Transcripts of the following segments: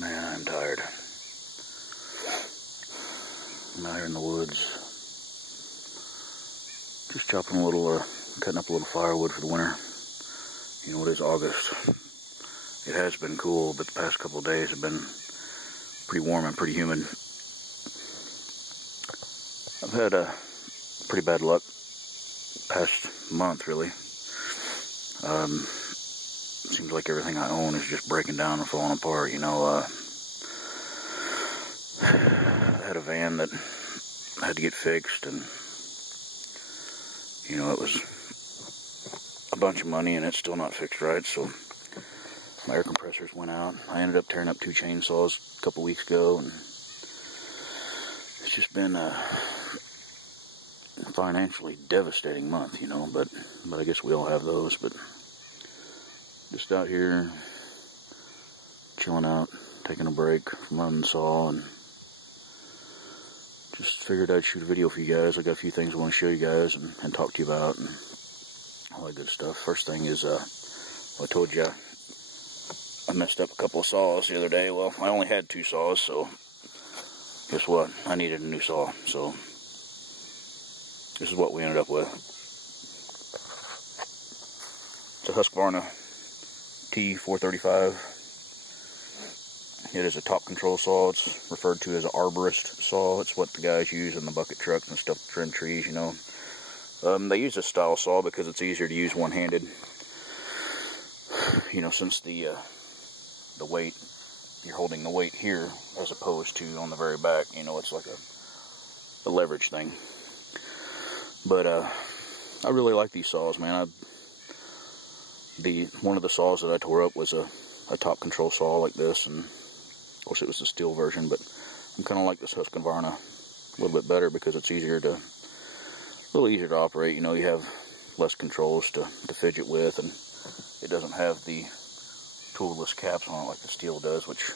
Man, I'm tired. I'm out here in the woods, just chopping a little, cutting up a little firewood for the winter. You know, it is August. It has been cool, but the past couple of days have been pretty warm and pretty humid. I've had pretty bad luck past month, really. Seems like everything I own is just breaking down and falling apart. You know, I had a van that had to get fixed, and you know, it was a bunch of money, and it's still not fixed right. So my air compressors went out. I ended up tearing up 2 chainsaws a couple weeks ago, and it's just been a financially devastating month, you know. But I guess we all have those. But just out here chilling out, taking a break from running the saw, and just figured I'd shoot a video for you guys. I got a few things I want to show you guys and talk to you about and all that good stuff. First thing is, I told you I messed up a couple of saws the other day. Well, I only had 2 saws, so guess what? I needed a new saw, so this is what we ended up with. It's a Husqvarna T435. It is a top control saw. It's referred to as an arborist saw. It's what the guys use in the bucket trucks and stuff to trim trees, you know. They use this style saw because it's easier to use one-handed. You know, since the weight, you're holding the weight here as opposed to on the very back. You know, it's like a leverage thing. But I really like these saws, man. One of the saws that I tore up was a top control saw like this, and of course it was the steel version, but I'm kind of like this Husqvarna a little bit better because it's a little easier to operate. You know, you have less controls to fidget with, and it doesn't have the toolless caps on it like the steel does, which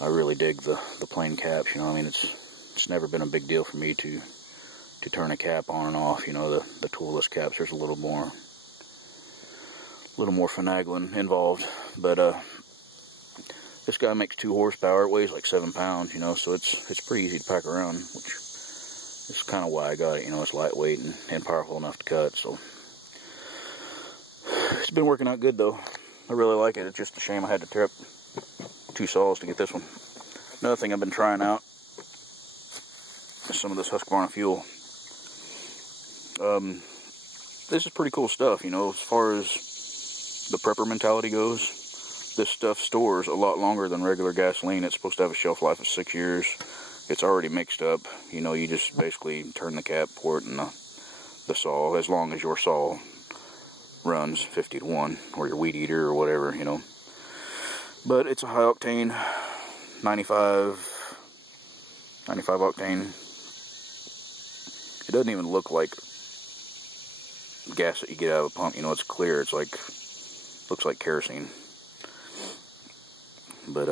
I really dig the plain caps. You know, I mean, it's never been a big deal for me to turn a cap on and off. You know, the toolless caps, there's a little more finagling involved. But this guy makes 2 horsepower. It weighs like 7 pounds, you know, so it's pretty easy to pack around, which is kind of why I got it. You know, it's lightweight and powerful enough to cut. So it's been working out good, though. I really like it. It's just a shame I had to tear up 2 saws to get this one. Another thing I've been trying out is some of this Husqvarna fuel. This is pretty cool stuff, you know, as far as the prepper mentality goes. This stuff stores a lot longer than regular gasoline. It's supposed to have a shelf life of 6 years. It's already mixed up. You know, you just basically turn the cap, pour it in the saw, as long as your saw runs 50 to 1, or your weed eater or whatever, you know. But it's a high octane, 95 octane. It doesn't even look like gas that you get out of a pump. You know, it's clear. It's like, looks like kerosene. But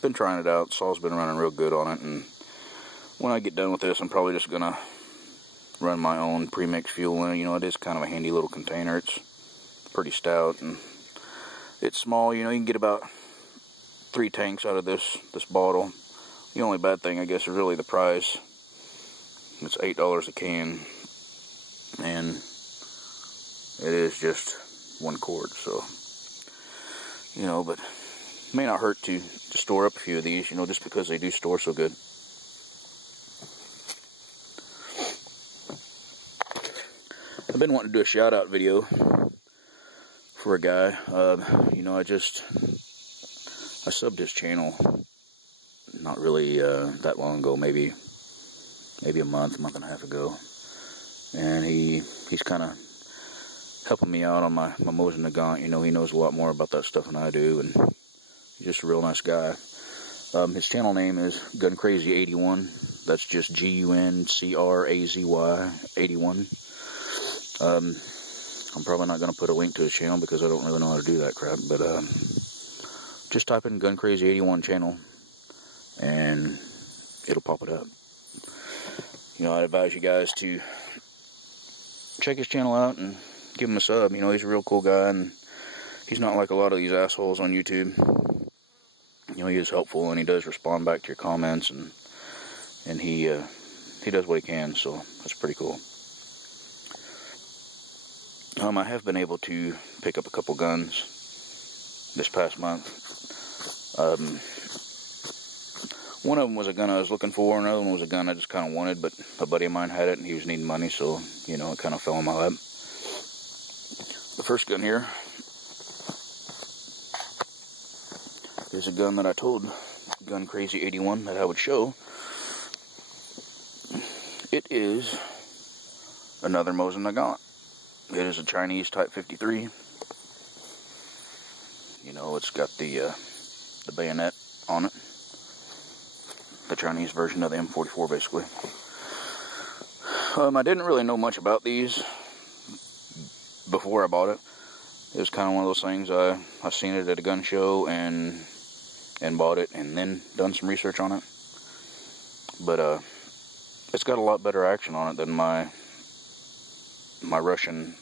been trying it out. Saw's been running real good on it, and when I get done with this, I'm probably just gonna run my own pre-mixed fuel in it. You know, it is kind of a handy little container. It's pretty stout, and it's small. You know, you can get about 3 tanks out of this bottle. The only bad thing, I guess, is really the price. It's $8 a can, and it is just 1 quart, so, you know, but it may not hurt to store up a few of these, you know, just because they do store so good. I've been wanting to do a shout out video for a guy. You know, I subbed his channel not really that long ago, maybe a month and a half ago, and he's kind of helping me out on my Mosin-Nagant. You know, he knows a lot more about that stuff than I do, and he's just a real nice guy. His channel name is GunCrazy81. That's just GUNCRAZY 81. I'm probably not going to put a link to his channel because I don't really know how to do that crap, but just type in GunCrazy81 channel and it'll pop it up. You know, I'd advise you guys to check his channel out and give him a sub. You know, he's a real cool guy, and he's not like a lot of these assholes on YouTube. you know, he is helpful, and he does respond back to your comments, and he does what he can, so that's pretty cool. I have been able to pick up a couple guns this past month. One of them was a gun I was looking for, and another one was a gun I just kind of wanted, but a buddy of mine had it, and he was needing money, so, you know, it kind of fell in my lap. The first gun here is a gun that I told Gun Crazy 81 that I would show. It is another Mosin-Nagant. It is a Chinese Type 53. You know, it's got the bayonet on it. The Chinese version of the M44, basically. I didn't really know much about these before I bought it. It was kind of one of those things, I seen it at a gun show and bought it, and then done some research on it. But it's got a lot better action on it than my Russian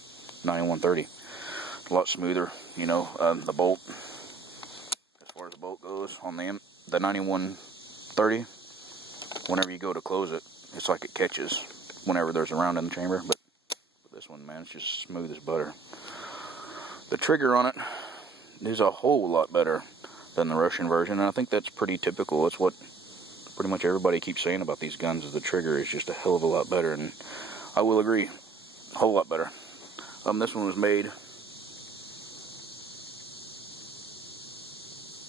9130. A lot smoother, you know. The bolt, as far as the bolt goes on the 9130, whenever you go to close it, it's like it catches whenever there's a round in the chamber. But this one, man, it's just smooth as butter. The trigger on it is a whole lot better than the Russian version, and I think that's pretty typical. It's what pretty much everybody keeps saying about these guns, is the trigger is just a hell of a lot better, and I will agree, a whole lot better. This one was made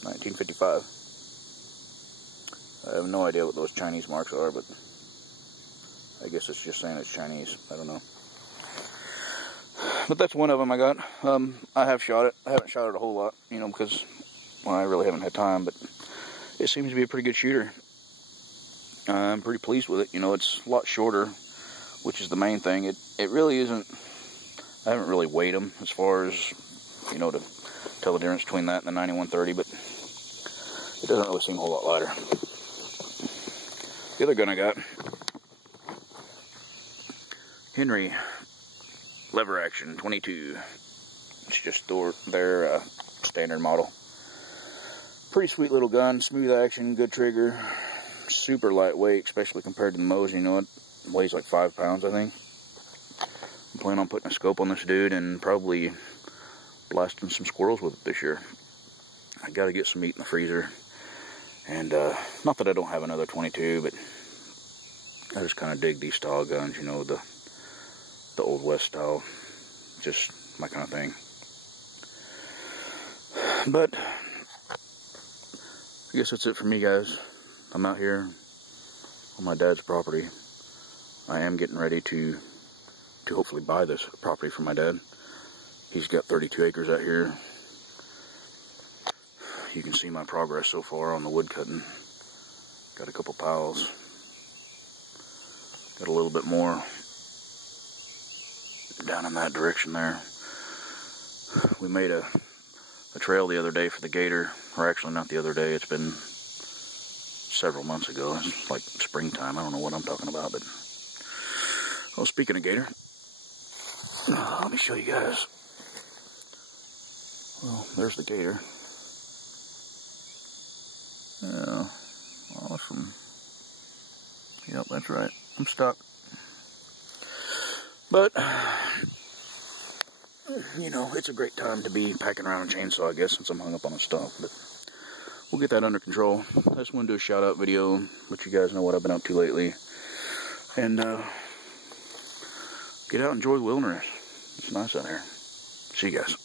1955. I have no idea what those Chinese marks are, but I guess it's just saying it's Chinese. I don't know. But that's one of them I got. I have shot it. I haven't shot it a whole lot, you know, because, well, I really haven't had time, but it seems to be a pretty good shooter. I'm pretty pleased with it. You know, it's a lot shorter, which is the main thing. It really isn't, I haven't really weighed them as far as, you know, to tell the difference between that and the 9130, but it doesn't really seem a whole lot lighter. The other gun I got, Henry lever action 22. It's just their standard model. Pretty sweet little gun, smooth action, good trigger, super lightweight, especially compared to the Mosin. You know, it weighs like 5 pounds, I think. I'm planning on putting a scope on this dude and probably blasting some squirrels with it this year. I got to get some meat in the freezer, and not that I don't have another 22, but I just kind of dig these style guns. You know, the Old West style, just my kind of thing. But I guess that's it for me, guys. I'm out here on my dad's property. I am getting ready to hopefully buy this property from my dad. He's got 32 acres out here. You can see my progress so far on the wood cutting. Got a couple piles. Got a little bit more down in that direction there. We made a trail the other day for the gator, or actually not the other day, it's been several months ago. It's like springtime, I don't know what I'm talking about, but oh, speaking of gator, let me show you guys. Well, there's the gator. Yeah, awesome. Yep, that's right, I'm stuck. But, you know, it's a great time to be packing around a chainsaw, I guess, since I'm hung up on the stuff. But we'll get that under control. I just want to do a shout-out video, let you guys know what I've been up to lately. And, get out and enjoy the wilderness. It's nice out here. See you guys.